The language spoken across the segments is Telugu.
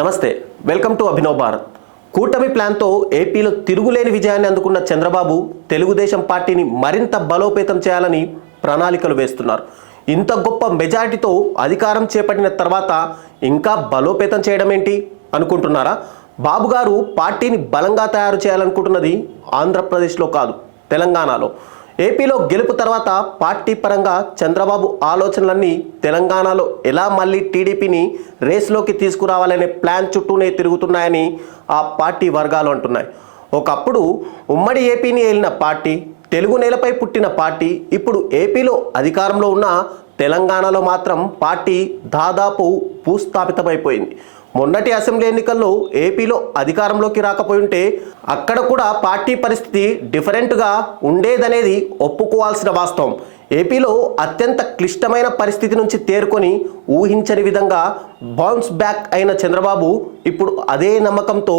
నమస్తే, వెల్కమ్ టు అభినవ్ భారత్. కూటమి ప్లాన్తో ఏపీలో తిరుగులేని విజయాన్ని అందుకున్న చంద్రబాబు తెలుగుదేశం పార్టీని మరింత బలోపేతం చేయాలని ప్రణాళికలు వేస్తున్నారు. ఇంత గొప్ప మెజారిటీతో అధికారం చేపట్టిన తర్వాత ఇంకా బలోపేతం చేయడం ఏంటి అనుకుంటున్నారా? బాబు గారు పార్టీని బలంగా తయారు చేయాలనుకుంటున్నది ఆంధ్రప్రదేశ్లో కాదు, తెలంగాణలో. ఏపీలో గెలుపు తర్వాత పార్టీ పరంగా చంద్రబాబు ఆలోచనలన్నీ తెలంగాణలో ఎలా మళ్ళీ టీడీపీని రేస్లోకి తీసుకురావాలనే ప్లాన్ చుట్టూనే తిరుగుతున్నాయని ఆ పార్టీ వర్గాలు అంటున్నాయి. ఒకప్పుడు ఉమ్మడి ఏపీని ఏలిన పార్టీ, తెలుగు నేలపై పుట్టిన పార్టీ ఇప్పుడు ఏపీలో అధికారంలో ఉన్న తెలంగాణలో మాత్రం పార్టీ దాదాపు భూస్థాపితమైపోయింది. మొన్నటి అసెంబ్లీ ఎన్నికల్లో ఏపీలో అధికారంలోకి రాకపోయి ఉంటే అక్కడ కూడా పార్టీ పరిస్థితి డిఫరెంట్గా ఉండేదనేది ఒప్పుకోవాల్సిన వాస్తవం. ఏపీలో అత్యంత క్లిష్టమైన పరిస్థితి నుంచి తేరుకొని ఊహించని విధంగా బౌన్స్ బ్యాక్ అయిన చంద్రబాబు ఇప్పుడు అదే నమ్మకంతో,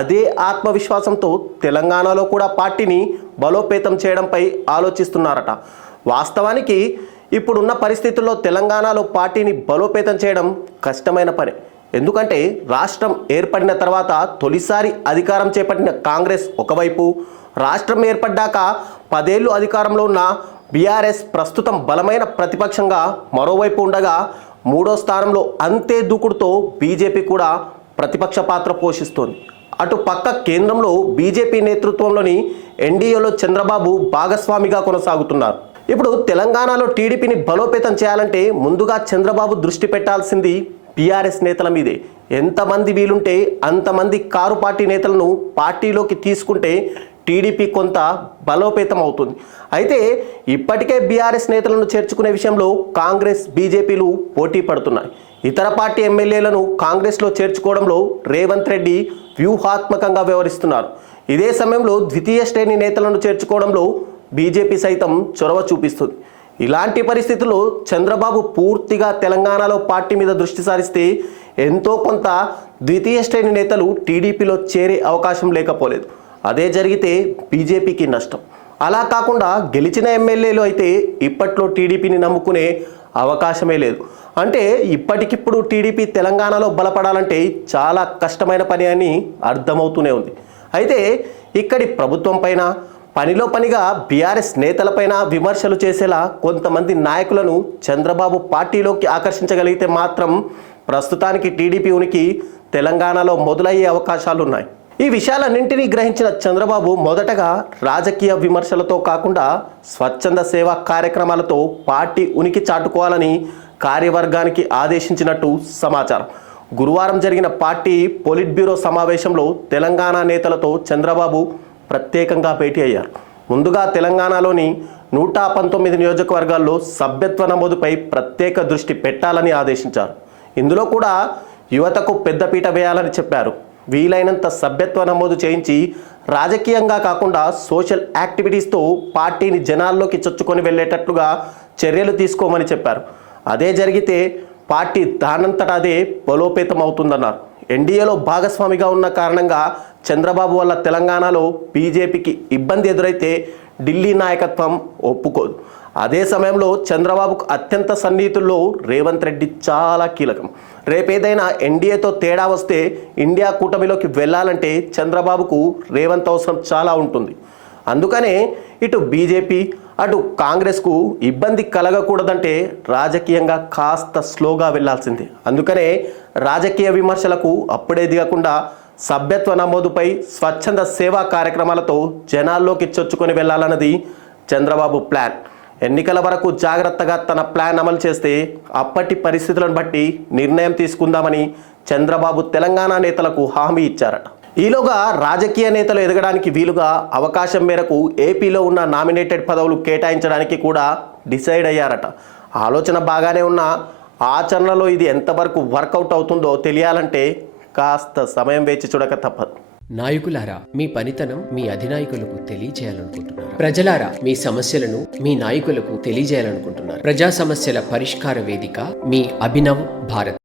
అదే ఆత్మవిశ్వాసంతో తెలంగాణలో కూడా పార్టీని బలోపేతం చేయడంపై ఆలోచిస్తున్నారట. వాస్తవానికి ఇప్పుడున్న పరిస్థితుల్లో తెలంగాణలో పార్టీని బలోపేతం చేయడం కష్టమైన పని. ఎందుకంటే రాష్ట్రం ఏర్పడిన తర్వాత తొలిసారి అధికారం చేపట్టిన కాంగ్రెస్ ఒకవైపు, రాష్ట్రం ఏర్పడ్డాక 10 ఏళ్ళు అధికారంలో ఉన్న బీఆర్ఎస్ ప్రస్తుతం బలమైన ప్రతిపక్షంగా మరోవైపు ఉండగా, మూడో స్థానంలో అంతే దూకుడుతో బీజేపీ కూడా ప్రతిపక్ష పాత్ర పోషిస్తోంది. అటు పక్క కేంద్రంలో బీజేపీ నేతృత్వంలోని ఎన్డీఏలో చంద్రబాబు భాగస్వామిగా కొనసాగుతున్నారు. ఇప్పుడు తెలంగాణలో టీడీపీని బలోపేతం చేయాలంటే ముందుగా చంద్రబాబు దృష్టి పెట్టాల్సింది బీఆర్ఎస్ నేతల మీదే. ఎంతమంది వీలుంటే అంతమంది కారు పార్టీ నేతలను పార్టీలోకి తీసుకుంటే టీడీపీ కొంత బలోపేతం అవుతుంది. అయితే ఇప్పటికే బీఆర్ఎస్ నేతలను చేర్చుకునే విషయంలో కాంగ్రెస్, బీజేపీలు పోటీ పడుతున్నాయి. ఇతర పార్టీ ఎమ్మెల్యేలను కాంగ్రెస్లో చేర్చుకోవడంలో రేవంత్ రెడ్డి వ్యూహాత్మకంగా వ్యవహరిస్తున్నారు. ఇదే సమయంలో ద్వితీయ శ్రేణి నేతలను చేర్చుకోవడంలో బీజేపీ సైతం చొరవ చూపిస్తుంది. ఇలాంటి పరిస్థితుల్లో చంద్రబాబు పూర్తిగా తెలంగాణలో పార్టీ మీద దృష్టి సారిస్తే ఎంతో కొంత ద్వితీయ శ్రేణి నేతలు టీడీపీలో చేరే అవకాశం లేకపోలేదు. అదే జరిగితే బీజేపీకి నష్టం. అలా కాకుండా గెలిచిన ఎమ్మెల్యేలు అయితే ఇప్పట్లో టీడీపీని నమ్ముకునే అవకాశమే లేదు. అంటే ఇప్పటికిప్పుడు టీడీపీ తెలంగాణలో బలపడాలంటే చాలా కష్టమైన పని అని అర్థమవుతూనే ఉంది. అయితే ఇక్కడి ప్రభుత్వం పైన, పనిలో పనిగా బీఆర్ఎస్ నేతలపైన విమర్శలు చేసేలా కొంతమంది నాయకులను చంద్రబాబు పార్టీలోకి ఆకర్షించగలిగితే మాత్రం ప్రస్తుతానికి టీడీపీ ఉనికి తెలంగాణలో మొదలయ్యే అవకాశాలున్నాయి. ఈ విషయాలన్నింటినీ గ్రహించిన చంద్రబాబు మొదటగా రాజకీయ విమర్శలతో కాకుండా స్వచ్ఛంద సేవా కార్యక్రమాలతో పార్టీ ఉనికి చాటుకోవాలని కార్యవర్గానికి ఆదేశించినట్టు సమాచారం. గురువారం జరిగిన పార్టీ పొలిట్ బ్యూరో సమావేశంలో తెలంగాణ నేతలతో చంద్రబాబు ప్రత్యేకంగా భేటీ అయ్యారు. ముందుగా తెలంగాణలోని 119 నియోజకవర్గాల్లో సభ్యత్వ నమోదుపై ప్రత్యేక దృష్టి పెట్టాలని ఆదేశించారు. ఇందులో కూడా యువతకు పెద్దపీట వేయాలని చెప్పారు. వీలైనంత సభ్యత్వ నమోదు చేయించి రాజకీయంగా కాకుండా సోషల్ యాక్టివిటీస్తో పార్టీని జనాల్లోకి చొచ్చుకొని వెళ్ళేటట్లుగా చర్యలు తీసుకోమని చెప్పారు. అదే జరిగితే పార్టీ దానంతటా అదే బలోపేతం అవుతుందన్నారు. ఎన్డీఏలో భాగస్వామిగా ఉన్న కారణంగా చంద్రబాబు వల్ల తెలంగాణలో బీజేపీకి ఇబ్బంది ఎదురైతే ఢిల్లీ నాయకత్వం ఒప్పుకోదు. అదే సమయంలో చంద్రబాబుకు అత్యంత సన్నిహితుల్లో రేవంత్ రెడ్డి చాలా కీలకం. రేపేదైనా ఎన్డీఏతో తేడా వస్తే ఇండియా కూటమిలోకి వెళ్ళాలంటే చంద్రబాబుకు రేవంత్ అవసరం చాలా ఉంటుంది. అందుకనే ఇటు బీజేపీ, అటు కాంగ్రెస్కు ఇబ్బంది కలగకూడదంటే రాజకీయంగా కాస్త స్లోగా వెళ్లాల్సిందే. అందుకనే రాజకీయ విమర్శలకు అప్పుడే దిగకుండా సభ్యత్వ నమోదుపై స్వచ్ఛంద సేవా కార్యక్రమాలతో జనాల్లోకి చొచ్చుకొని వెళ్లాలన్నది చంద్రబాబు ప్లాన్. ఎన్నికల వరకు జాగ్రత్తగా తన ప్లాన్ అమలు చేస్తే అప్పటి పరిస్థితులను బట్టి నిర్ణయం తీసుకుందామని చంద్రబాబు తెలంగాణ నేతలకు హామీ ఇచ్చారట. ఈలోగా రాజకీయ నేతలు ఎదగడానికి వీలుగా అవకాశం మేరకు ఏపీలో ఉన్న నామినేటెడ్ పదవులు కేటాయించడానికి కూడా డిసైడ్ అయ్యారట. ఆలోచన బాగానే ఉన్న ఆచరణలో ఇది ఎంతవరకు వర్కౌట్ అవుతుందో తెలియాలంటే కాస్త సమయం వేచి చూడక తప్పదు. నాయకులారా, మీ పనితనం మీ అధినాయకులకు తెలియజేయాలనుకుంటున్నారు. ప్రజలారా, మీ సమస్యలను మీ నాయకులకు తెలియజేయాలనుకుంటున్నారు. ప్రజా సమస్యల పరిష్కార వేదిక మీ అభినవ్ భారత్.